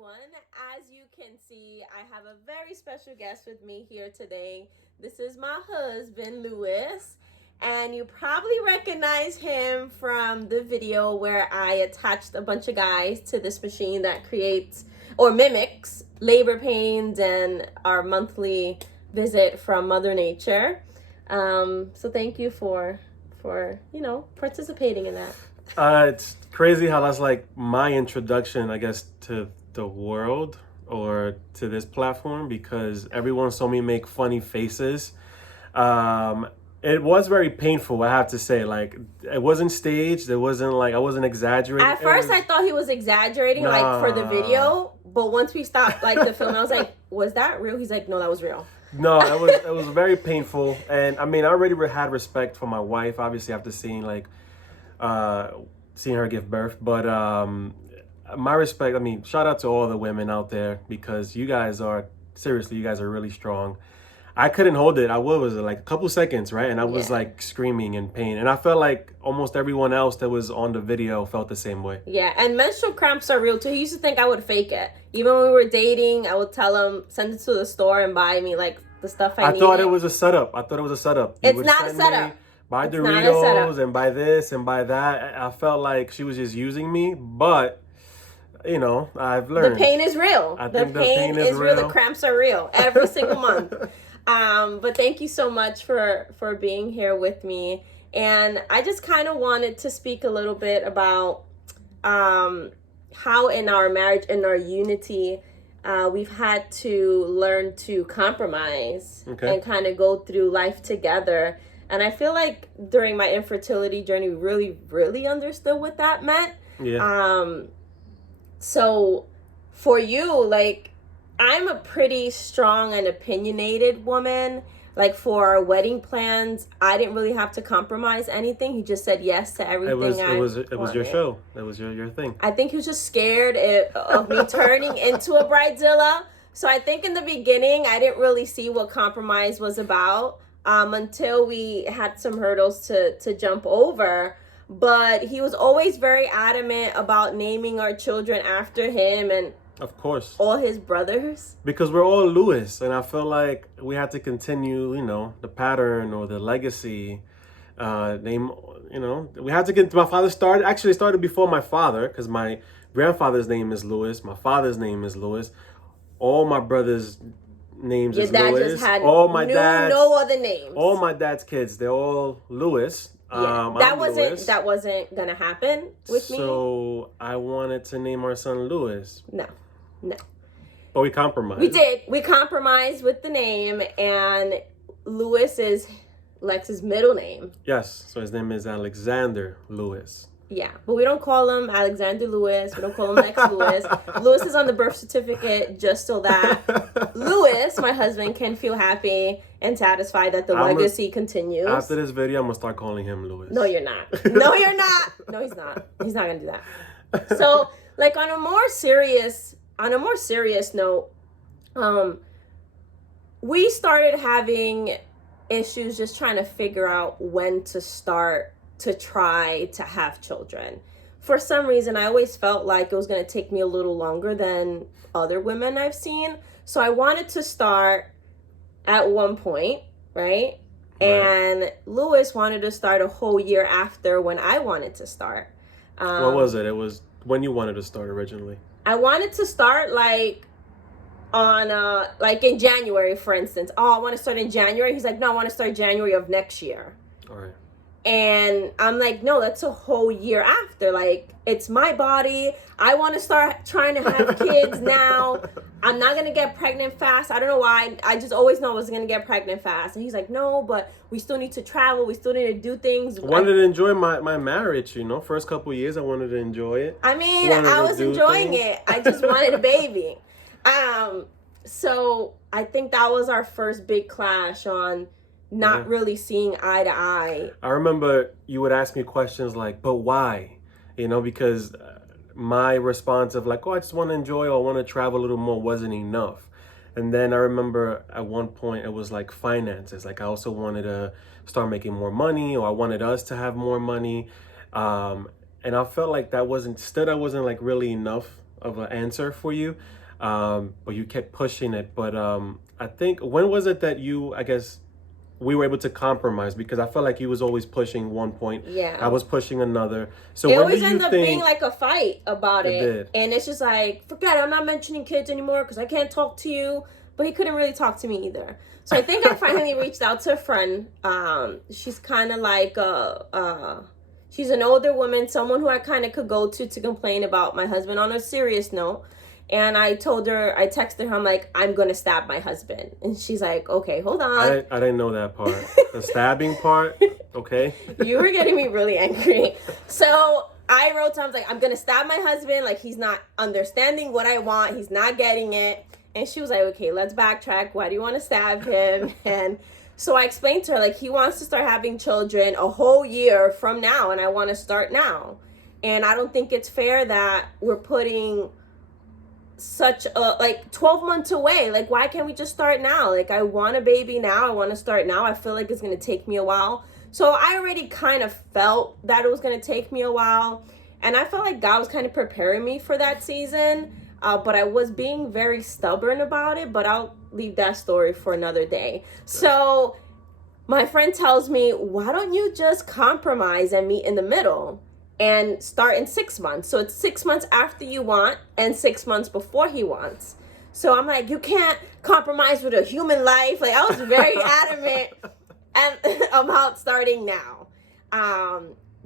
everyone. As you can see, I have a very special guest with me here today. This is my husband, Louis, and you probably recognize him from the video where I attached a bunch of guys to this machine that creates or mimics labor pains and our monthly visit from Mother Nature. So thank you for participating in that. It's crazy how that's like my introduction, I guess, to the world or to this platform because everyone saw me make funny faces. It was very painful, I have to say. Like, it wasn't staged. It wasn't like I wasn't exaggerating. At first, I thought he was exaggerating, like for the video. But once we stopped, like the film, I was like, "Was that real?" He's like, "No, that was real." No, it was very painful, and I mean, I already had respect for my wife, obviously after seeing seeing her give birth. But my respect, I mean, shout out to all the women out there because you guys are really strong. I couldn't hold it. What was it, like a couple seconds, right? And I was like screaming in pain. And I felt like almost everyone else that was on the video felt the same way. Yeah, and menstrual cramps are real too. He used to think I would fake it. Even when we were dating, I would tell him, send it to the store and buy me like the stuff I needed. I thought it was a setup. It's not a setup. Buy Doritos and buy this and buy that. I felt like she was just using me, but you know, I've learned. The pain is real. The pain is real. The cramps are real every single month. But thank you so much for being here with me. And I just kind of wanted to speak a little bit about how in our marriage, in our unity, we've had to learn to compromise and kind of go through life together. And I feel like during my infertility journey, we really, really understood what that meant. Yeah. So for you, like, I'm a pretty strong and opinionated woman. Like, for our wedding plans, I didn't really have to compromise anything. He just said yes to everything. It was your show. It was your thing. I think he was just scared of me turning into a bridezilla. So I think in the beginning, I didn't really see what compromise was about until we had some hurdles to jump over. But he was always very adamant about naming our children after him and of course all his brothers. Because we're all Louis, and I feel like we had to continue, the pattern or the legacy. We had to get. My father started before my father because my grandfather's name is Louis. My father's name is Louis. All my brothers' names is Louis. Your dad just had no other names. All my dad's kids, they're all Louis. Yeah, that wasn't gonna happen with me. So I wanted to name our son Louis. No. But we compromised. We did. We compromised with the name, and Louis is Lex's middle name. Yes, so his name is Alexander Louis. Yeah, but we don't call him Alexander Louis. We don't call him Lex Louis. Louis is on the birth certificate just so that Louis, my husband, can feel happy and satisfied that the legacy continues. After this video, I'm going to start calling him Louis. No, you're not. No, you're not. No, he's not. He's not going to do that. So, like, on a more serious note, we started having issues just trying to figure out when to start to try to have children. For some reason, I always felt like it was going to take me a little longer than other women I've seen. So I wanted to start at one point, right? And Louis wanted to start a whole year after when I wanted to start. What was it? It was when you wanted to start originally. I wanted to start in January, for instance. Oh, I want to start in January. He's like, no, I want to start January of next year. All right. And I'm like, no, that's a whole year after. Like, it's my body. I want to start trying to have kids now. I'm not going to get pregnant fast. I don't know why. I just always know I was going to get pregnant fast. And he's like, no, but we still need to travel. We still need to do things. I wanted to enjoy my marriage, First couple of years, I wanted to enjoy it. I mean, I was enjoying it. I just wanted a baby. So I think that was our first big clash on not really seeing eye to eye. I remember you would ask me questions like, but why? Because my response of like, oh, I just want to enjoy or I want to travel a little more wasn't enough. And then I remember at one point it was like finances. Like I also wanted to start making more money, or I wanted us to have more money. And I felt like that wasn't like really enough of an answer for you, but you kept pushing it. But I think, when was it that you, I guess, we were able to compromise? Because I felt like he was always pushing one point. Yeah. I was pushing another. So it when always do you ends up think being like a fight about it. did. And it's just like, forget it, I'm not mentioning kids anymore because I can't talk to you. But he couldn't really talk to me either. So I think I finally reached out to a friend. She's kind of like she's an older woman, someone who I kind of could go to complain about my husband on a serious note. And I texted her, I'm like, I'm going to stab my husband. And she's like, okay, hold on. I didn't know that part. The stabbing part? Okay. You were getting me really angry. So I wrote to him, I was like, I'm going to stab my husband. Like, he's not understanding what I want. He's not getting it. And she was like, okay, let's backtrack. Why do you want to stab him? And so I explained to her, like, he wants to start having children a whole year from now. And I want to start now. And I don't think it's fair that we're putting such a, like, 12 months away. Like, why can't we just start now? Like, I want a baby now. I want to start now. I feel like it's going to take me a while. So I already kind of felt that it was going to take me a while. And I felt like God was kind of preparing me for that season. But I was being very stubborn about it. But I'll leave that story for another day. So my friend tells me, why don't you just compromise and meet in the middle and start in 6 months? So it's 6 months after you want and 6 months before he wants. So I'm like, you can't compromise with a human life. Like, I was very adamant about starting now.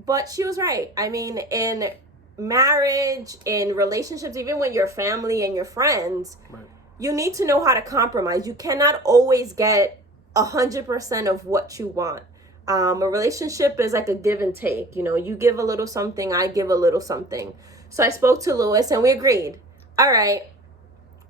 But she was right. I mean, in marriage, in relationships, even when you're family and your friends, right, you need to know how to compromise. You cannot always get 100% of what you want. A relationship is like a give and take. You know, you give a little something, I give a little something. So I spoke to Lewis and we agreed. All right,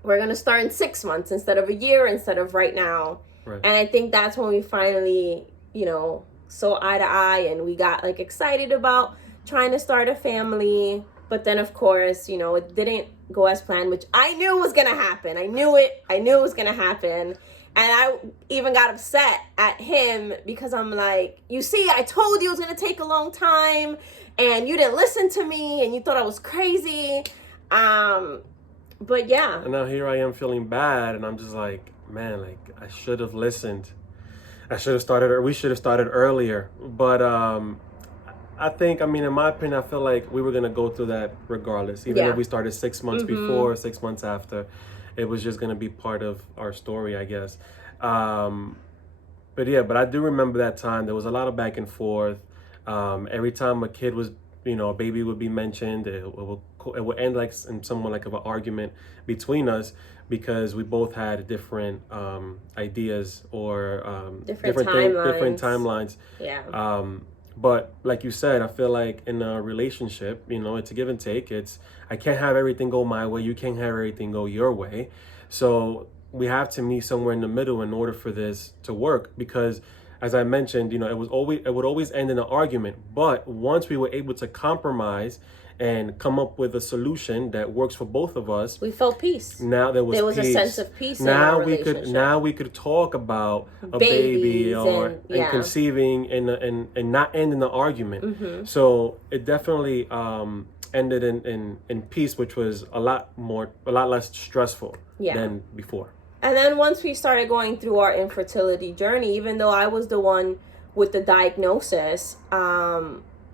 we're going to start in 6 months instead of a year, instead of right now. Right. And I think that's when we finally, you know, saw eye to eye and we got like excited about trying to start a family. But then, of course, you know, it didn't go as planned, which I knew was going to happen. I knew it was going to happen. And I even got upset at him because I'm like, you see, I told you it was going to take a long time and you didn't listen to me and you thought I was crazy. But yeah. And now here I am feeling bad and I'm just like, man, like I should have listened. I should have started, or we should have started earlier. But I think, I mean, in my opinion, I feel like we were going to go through that regardless. Even if we started 6 months before, 6 months after. It was just going to be part of our story, I guess. But yeah, but I do remember that time. There was a lot of back and forth. Every time a kid was, you know, a baby would be mentioned, it would end like in somewhat like of an argument between us because we both had different ideas or different timelines. Yeah. But like you said, I feel like in a relationship, you know, it's a give and take. I can't have everything go my way. You can't have everything go your way. So we have to meet somewhere in the middle in order for this to work. Because as I mentioned, you know, it would always end in an argument. But once we were able to compromise and come up with a solution that works for both of us, we felt peace. Now there was peace. A sense of peace. Now we could talk about a baby or and conceiving and not end in the argument. Mm-hmm. So it definitely ended in peace, which was a lot less stressful than before. And then once we started going through our infertility journey, even though I was the one with the diagnosis,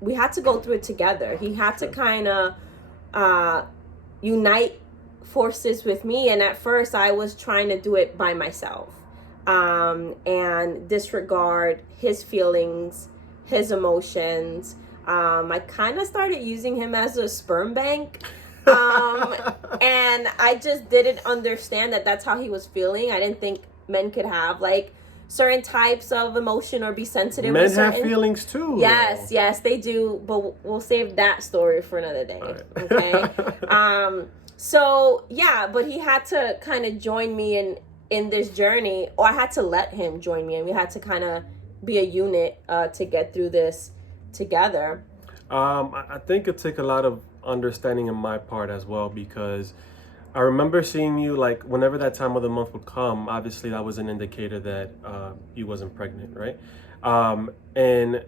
we had to go through it together. He had to kind of unite forces with me. And at first I was trying to do it by myself and disregard his feelings, his emotions. I kind of started using him as a sperm bank. And I just didn't understand that that's how he was feeling. I didn't think men could have like certain types of emotion or be sensitive. Men have feelings too. Yes, they do. But we'll save that story for another day. Right. Okay. So yeah, but he had to kind of join me in this journey, or I had to let him join me, and we had to kind of be a unit to get through this together. I think it took a lot of understanding on my part as well, because I remember seeing you like whenever that time of the month would come. Obviously that was an indicator that you wasn't pregnant, right? And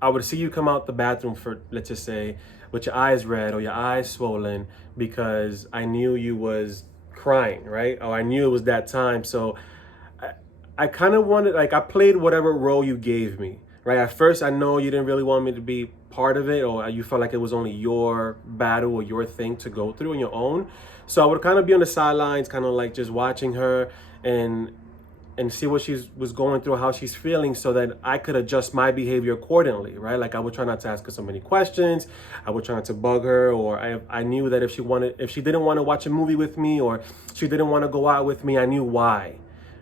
I would see you come out the bathroom for, let's just say, with your eyes red or your eyes swollen because I knew you was crying, right? Or I knew it was that time. So I kind of wanted, like, I played whatever role you gave me, right? At first, I know you didn't really want me to be part of it, or you felt like it was only your battle or your thing to go through on your own. So I would kind of be on the sidelines, kind of like just watching her and see what she was going through, how she's feeling, so that I could adjust my behavior accordingly, right? Like I would try not to ask her so many questions. I would try not to bug her, or I knew that if she didn't want to watch a movie with me, or she didn't want to go out with me, I knew why,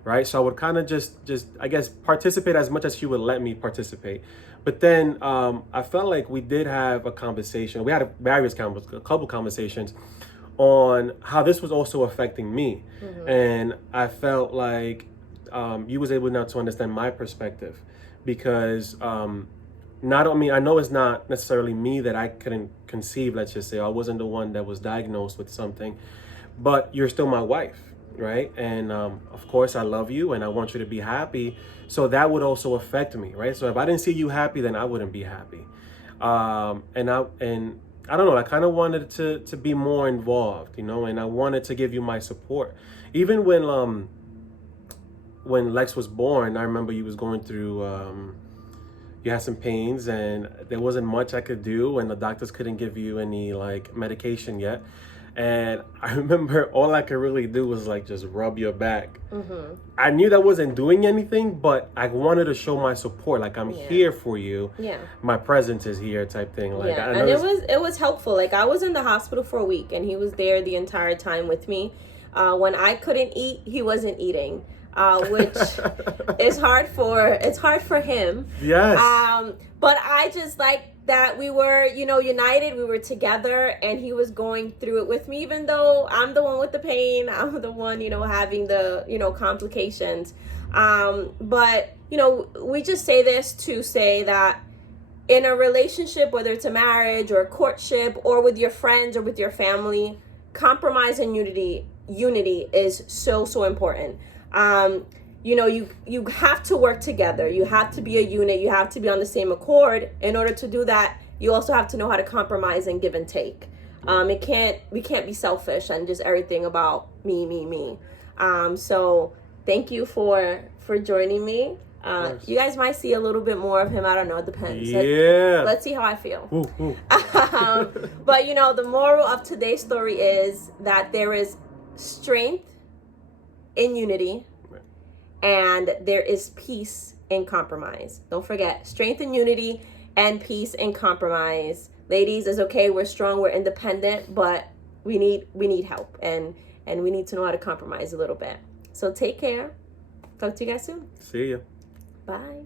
right? So I would kind of just I guess participate as much as she would let me participate. But then I felt like we did have a conversation. We had a couple conversations on how this was also affecting me, and I felt like you was able now to understand my perspective, because not only, I know it's not necessarily me that I couldn't conceive, let's just say, I wasn't the one that was diagnosed with something, but you're still my wife, right? And of course I love you and I want you to be happy, so that would also affect me, right? So if I didn't see you happy, then I wouldn't be happy. And I don't know, I kind of wanted to be more involved, and I wanted to give you my support. Even when Lex was born, I remember you was going through, you had some pains and there wasn't much I could do, and the doctors couldn't give you any like medication yet. And I remember all I could really do was like just rub your back. I knew that wasn't doing anything, but I wanted to show my support. Like, I'm here for you. Yeah. My presence is here, type thing. Like, yeah. And it was helpful. Like, I was in the hospital for a week and he was there the entire time with me. When I couldn't eat, he wasn't eating. Which is hard for him. Yes. But I just like that we were, united. We were together, and he was going through it with me, even though I'm the one with the pain. I'm the one, having the, complications. But, we just say this to say that in a relationship, whether it's a marriage or a courtship or with your friends or with your family, compromise and unity is so important. You have to work together. You have to be a unit. You have to be on the same accord. In order to do that, you also have to know how to compromise and give and take. We can't be selfish and just everything about me. So thank you for joining me. You guys might see a little bit more of him. I don't know. It depends. Yeah. Let's see how I feel. But the moral of today's story is that there is strength in unity, and there is peace in compromise. Don't forget, strength in unity and peace in compromise. Ladies, it's okay, we're strong, we're independent, but we need help, and we need to know how to compromise a little bit. So take care. Talk to you guys soon. See ya. Bye.